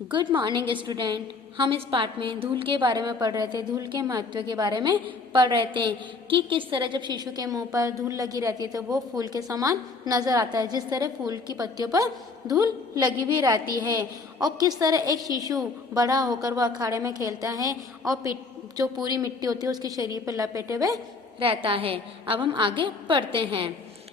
Good morning student. हम इस पाठ में धूल के बारे में पढ़ रहे थे, धूल के महत्व के बारे में पढ़ रहे थे कि किस तरह जब शिशु के मुंह पर धूल लगी रहती है तो वो फूल के समान नजर आता है, जिस तरह फूल की पत्तियों पर धूल लगी हुई रहती है। और किस तरह एक शिशु बड़ा होकर वो अखाड़े में खेलता है और जो पूरी मिट्टी होती है उसके शरीर पर लपेटे हुए रहता है। अब हम आगे पढ़ते हैं।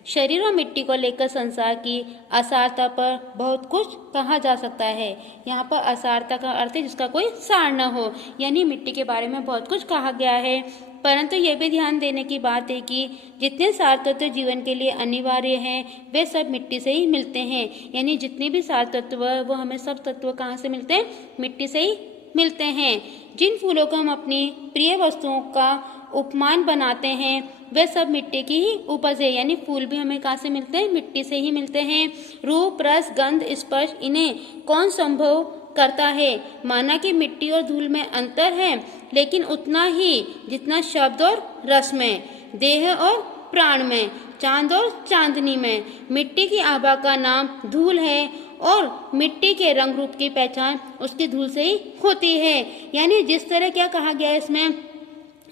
शरीर और मिट्टी को लेकर संसार की असारता पर बहुत कुछ कहा जा सकता है। यहाँ पर असारता का अर्थ है जिसका कोई सार न हो, यानी मिट्टी के बारे में बहुत कुछ कहा गया है। परंतु ये भी ध्यान देने की बात है कि जितने सार तत्व जीवन के लिए अनिवार्य हैं वे सब मिट्टी से ही मिलते हैं। यानी जितने भी सार तत्व वो हमें सब तत्व कहाँ से मिलते हैं? मिट्टी से ही मिलते हैं। जिन फूलों को हम अपनी प्रिय वस्तुओं का उपमान बनाते हैं वे सब मिट्टी की ही उपज है। यानी फूल भी हमें कहाँ से मिलते हैं? मिट्टी से ही मिलते हैं। रूप, रस, गंध, स्पर्श इन्हें कौन संभव करता है? माना कि मिट्टी और धूल में अंतर है, लेकिन उतना ही जितना शब्द और रस में, देह और प्राण में, चांद और चांदनी में। मिट्टी की आभा का नाम धूल है और मिट्टी के रंग रूप की पहचान उसकी धूल से ही होती है। यानी जिस तरह क्या कहा गया है इसमें,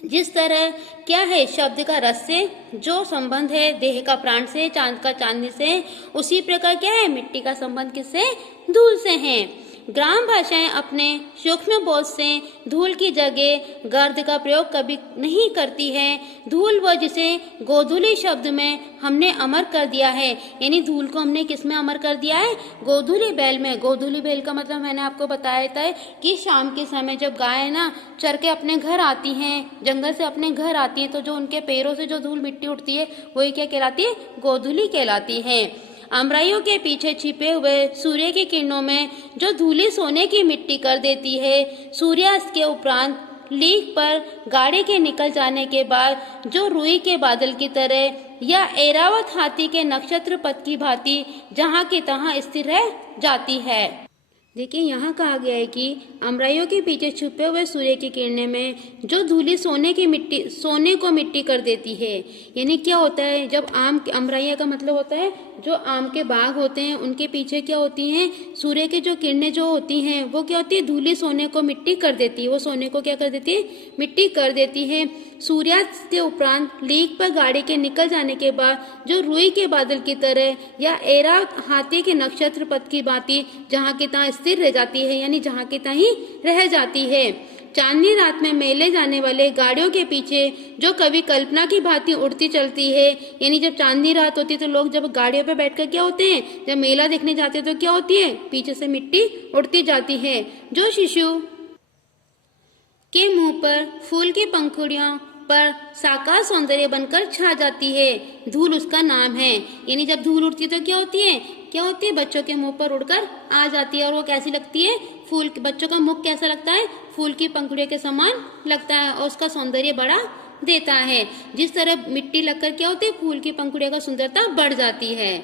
जिस तरह क्या है शब्द का रस से जो संबंध है, देह का प्राण से, चांद का चांदनी से, उसी प्रकार क्या है मिट्टी का संबंध किससे? धूल से है। ग्राम भाषाएं अपने सूक्ष्म बोध से धूल की जगह गर्द का प्रयोग कभी नहीं करती है। धूल वो जिसे गोधूली शब्द में हमने अमर कर दिया है। यानी धूल को हमने किस में अमर कर दिया है? गोधूली बैल में। गोधूली बैल का मतलब मैंने आपको बताया था कि शाम के समय जब गाय ना चर के अपने घर आती हैं, जंगल से अपने घर आती हैं, तो जो उनके पैरों से जो धूल मिट्टी उठती है वही क्या कहलाती है? गोधूली कहलाती है। अमराइयों के पीछे छिपे हुए सूर्य की किरणों में जो धूली सोने की मिट्टी कर देती है, सूर्यास्त के उपरांत लीक पर गाड़ी के निकल जाने के बाद जो रुई के बादल की तरह या ऐरावत हाथी के नक्षत्र पथ की भांति जहाँ की तहाँ स्थिर रह जाती है। देखिए यहाँ कहा गया है कि अमराइयों के पीछे छुपे हुए सूर्य की किरणें में जो धूली सोने को मिट्टी कर देती है। यानी क्या होता है, जब अमराइया का मतलब होता है जो आम के बाग होते हैं उनके पीछे क्या होती हैं? सूर्य की जो किरणें जो होती हैं वो क्या होती है? धूली सोने को मिट्टी कर देती है। वो सोने को क्या कर देती है? मिट्टी कर देती है। सूर्यास्त के उपरांत लीक पर गाड़ी के निकल जाने के बाद जो रुई के बादल की तरह या एरा हाथी के नक्षत्र पथ की भांति जहाँ की तहाँ स्थिर रह जाती है, यानी जहाँ की तहाँ ही रह जाती है। चांदनी रात में मेले जाने वाले गाड़ियों के पीछे जो कभी कल्पना की भांति उड़ती चलती है। यानी जब चांदनी रात होती है तो लोग जब गाड़ियों पर बैठकर क्या होते हैं, जब मेला देखने जाते हैं तो क्या होती है? पीछे से मिट्टी उड़ती जाती है। जो शिशु के मुंह पर फूल की पंखुड़ियों पर साकार सौंदर्य बनकर छा जाती है, धूल उसका नाम है। यानी जब धूल उड़ती है तो क्या होती है? क्या होती है? बच्चों के मुंह पर उड़कर आ जाती है और वो कैसी लगती है? फूल। बच्चों का मुख कैसा लगता है? फूल की पंखुड़ियों के समान लगता है और उसका सौंदर्य बढ़ा देता है। जिस तरह मिट्टी लगकर क्या होती है? फूल की पंखुड़ियों का सुंदरता बढ़ जाती है।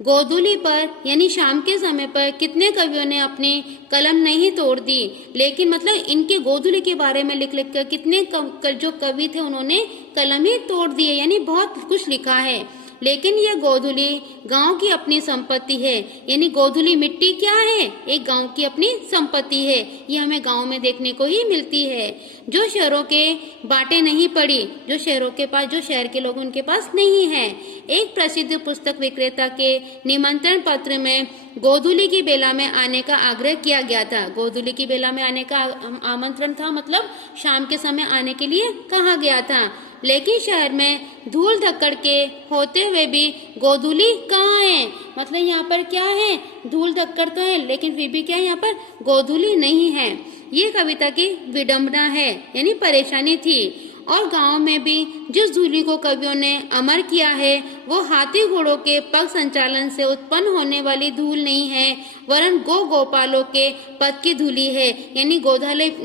गोधूली पर यानी शाम के समय पर कितने कवियों ने अपनी कलम नहीं तोड़ दी, लेकिन मतलब इनके गोधूली के बारे में लिख लिख कर कितने जो कवि थे उन्होंने कलम ही तोड़ दी है, यानी बहुत कुछ लिखा है। लेकिन यह गोधूली गांव की अपनी संपत्ति है। यानी गोधूली मिट्टी क्या है? एक गांव की अपनी संपत्ति है। ये हमें गांव में देखने को ही मिलती है। जो शहरों के बाटे नहीं पड़ी, जो शहरों के पास, जो शहर के लोग उनके पास नहीं है। एक प्रसिद्ध पुस्तक विक्रेता के निमंत्रण पत्र में गोधूली की बेला में आने का आग्रह किया गया था। गोधूली की बेला में आने का आमंत्रण था, मतलब शाम के समय आने के लिए कहा गया था। लेकिन शहर में धूल धक्कड़ के होते हुए भी गोधूली कहाँ है? मतलब यहाँ पर क्या है? धूल धक्कड़ तो है लेकिन फिर भी क्या है? यहाँ पर गोधूली नहीं है। ये कविता की विडंबना है, यानी परेशानी थी। और गांव में भी जिस धूली को कवियों ने अमर किया है वो हाथी घोड़ों के पग संचालन से उत्पन्न होने वाली धूल नहीं है, वरन गोपालों के पद की धूली है। यानी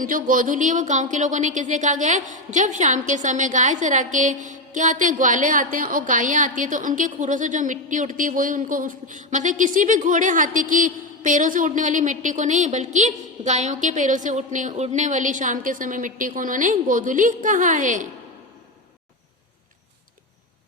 जो गोधूली है वो गांव के लोगों ने किसे कहा गया है? जब शाम के समय गाय चरा के क्या आते हैं? ग्वाले आते हैं और गायें आती है तो उनके खुरों से जो मिट्टी उड़ती है वही उनको मतलब किसी भी घोड़े हाथी की पैरों से उड़ने वाली मिट्टी को नहीं, बल्कि गायों के पैरों से उड़ने वाली शाम के समय मिट्टी को उन्होंने गोधूली कहा है।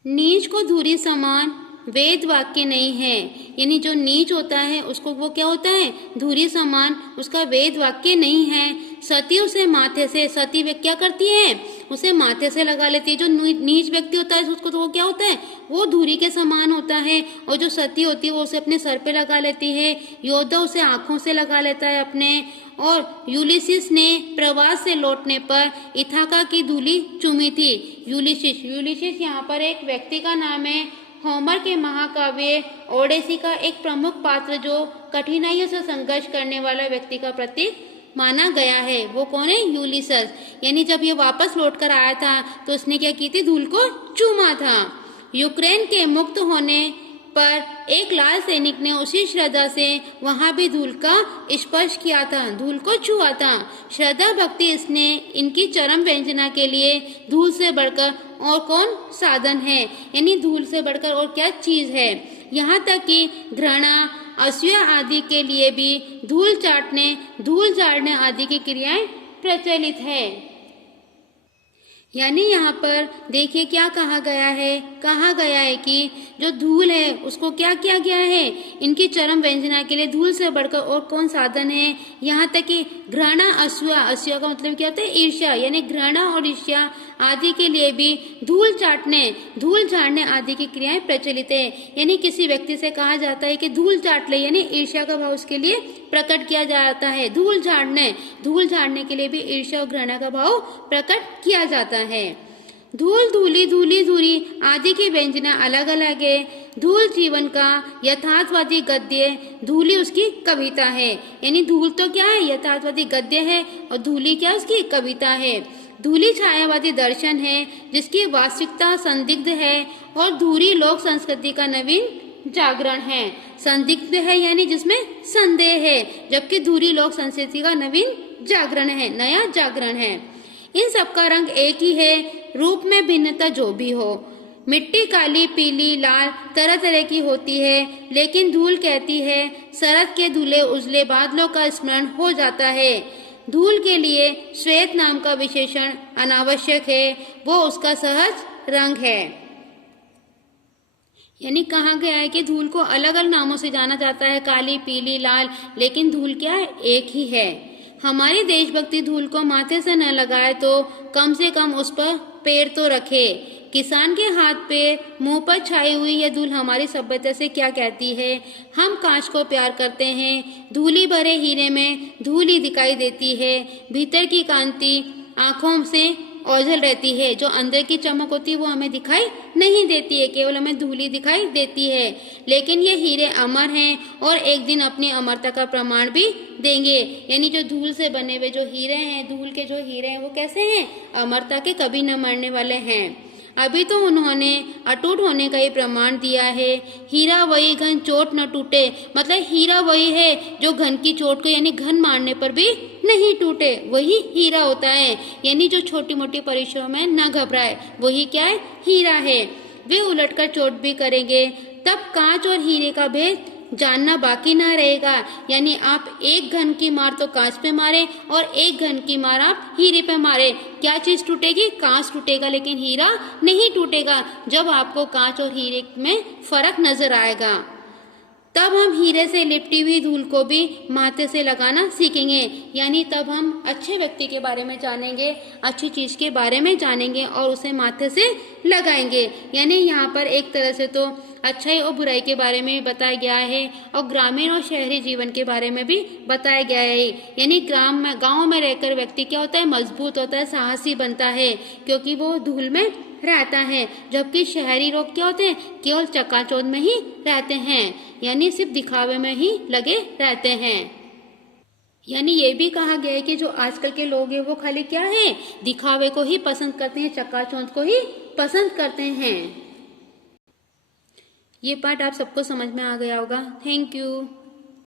नीच को धूरी समान वेद वाक्य नहीं है। यानी जो नीच होता है उसको वो क्या होता है, धूरी समान, उसका वेद वाक्य नहीं है। सती उसे माथे से, सती वे क्या करती है, उसे माथे से लगा लेती है। जो नीच व्यक्ति होता है उसको तो वो क्या होता है, वो धूरी के समान होता है। और जो सती होती है वो उसे अपने सर पे लगा लेती है। योद्धा उसे आंखों से लगा लेता है अपने। और यूलिसिस ने प्रवास से लौटने पर इथाका की धूली चूमी थी। यूलिसिस यहाँ पर एक व्यक्ति का नाम है। होमर के महाकाव्य ओडेसी का एक प्रमुख पात्र जो कठिनाइयों से संघर्ष करने वाला व्यक्ति का प्रतीक माना गया है। वो कौन है, यूलिसस। यानी जब ये वापस लौटकर आया था तो उसने क्या की थी, धूल को चूमा था। यूक्रेन के मुक्त होने पर एक लाल सैनिक ने उसी श्रद्धा से वहां भी धूल का स्पर्श किया था, धूल को छुआ था। श्रद्धा भक्ति इसने इनकी चरम व्यंजना के लिए धूल से बढ़कर और कौन साधन है, यानी धूल से बढ़कर और क्या चीज है। यहाँ तक कि घृणा, असूया आदि के लिए भी धूल चाटने, धूल झाड़ने आदि की क्रियाएं प्रचलित है। यानी यहाँ पर देखिए क्या कहा गया है कि जो धूल है उसको क्या किया गया है, इनकी चरम व्यंजना के लिए धूल से बढ़कर और कौन साधन है। यहाँ तक कि घृणा, असूया का मतलब क्या होता है, ईर्ष्या, यानी घृणा और ईर्ष्या आदि के लिए भी धूल चाटने, धूल झाड़ने आदि की क्रियाएं प्रचलित है। यानी किसी व्यक्ति से कहा जाता है कि धूल चाट ले, यानी ईर्ष्या का भाव उसके लिए प्रकट किया जाता है। धूल झाड़ने के लिए भी ईर्ष्या और घृणा का भाव प्रकट किया जाता है। धूल, धूली, धूली, धूरी आदि की व्यंजना अलग अलग है। धूल जीवन का यथार्थवादी गद्य, धूली उसकी कविता है। यानी धूल तो क्या है, यथार्थवादी गद्य है, और धूली क्या उसकी कविता है। धूली छायावादी दर्शन है जिसकी वास्तविकता संदिग्ध है, और धूरी लोक संस्कृति का नवीन जागरण है। संदिग्ध है यानी जिसमें संदेह है, जबकि धूरी लोक संस्कृति का नवीन जागरण है, नया जागरण है। इन सबका रंग एक ही है, रूप में भिन्नता जो भी हो। मिट्टी काली, पीली, लाल तरह तरह की होती है, लेकिन धूल कहती है शरद के धुले उजले बादलों का स्मरण हो जाता है। धूल के लिए श्वेत नाम का विशेषण अनावश्यक है, वो उसका सहज रंग है। यानी कहा गया है कि धूल को अलग अलग नामों से जाना जाता है, काली, पीली, लाल, लेकिन धूल क्या है, एक ही है। हमारी देशभक्ति धूल को माथे से न लगाए तो कम से कम उस पर पैर तो रखे। किसान के हाथ पे मुंह पर छाई हुई यह धूल हमारी सभ्यता से क्या कहती है। हम कांच को प्यार करते हैं, धूली भरे हीरे में धूल ही दिखाई देती है। भीतर की कांति आंखों से ओझल रहती है, जो अंदर की चमक होती है वो हमें दिखाई नहीं देती है, केवल हमें धूली दिखाई देती है। लेकिन ये हीरे अमर हैं और एक दिन अपनी अमरता का प्रमाण भी देंगे। यानी जो धूल से बने हुए जो हीरे हैं, धूल के जो हीरे हैं वो कैसे हैं, अमरता के, कभी न मरने वाले हैं। अभी तो उन्होंने अटूट होने का ये प्रमाण दिया है। हीरा वही घन चोट न टूटे, मतलब हीरा वही है जो घन की चोट को यानी घन मारने पर भी नहीं टूटे, वही हीरा होता है। यानी जो छोटी मोटी परीक्षाओं में न घबराए, वही क्या है, हीरा है। वे उलटकर चोट भी करेंगे, तब कांच और हीरे का भेद जानना बाकी ना रहेगा। यानी आप एक घन की मार तो कांच पे मारे और एक घन की मार आप हीरे पे मारे, क्या चीज टूटेगी, कांच टूटेगा, लेकिन हीरा नहीं टूटेगा। जब आपको कांच और हीरे में फर्क नजर आएगा, तब हम हीरे से लिपटी हुई धूल को भी माथे से लगाना सीखेंगे। यानी तब हम अच्छे व्यक्ति के बारे में जानेंगे, अच्छी चीज के बारे में जानेंगे और उसे माथे से लगाएंगे। यानी यहाँ पर एक तरह से तो अच्छाई और बुराई के बारे में बताया गया है और ग्रामीण और शहरी जीवन के बारे में भी बताया गया है। यानी गांव में रहकर व्यक्ति क्या होता है, मजबूत होता है, साहसी बनता है, क्योंकि वो धूल में रहता है। जबकि शहरी लोग क्या होते हैं, केवल चकाचौंध में ही रहते हैं, यानी सिर्फ दिखावे में ही लगे रहते हैं। यानी ये भी कहा गया है कि जो आजकल के लोग हैं वो खाली क्या है, दिखावे को ही पसंद करते हैं, चकाचौंध को ही पसंद करते हैं। ये पार्ट आप सबको समझ में आ गया होगा। Thank you.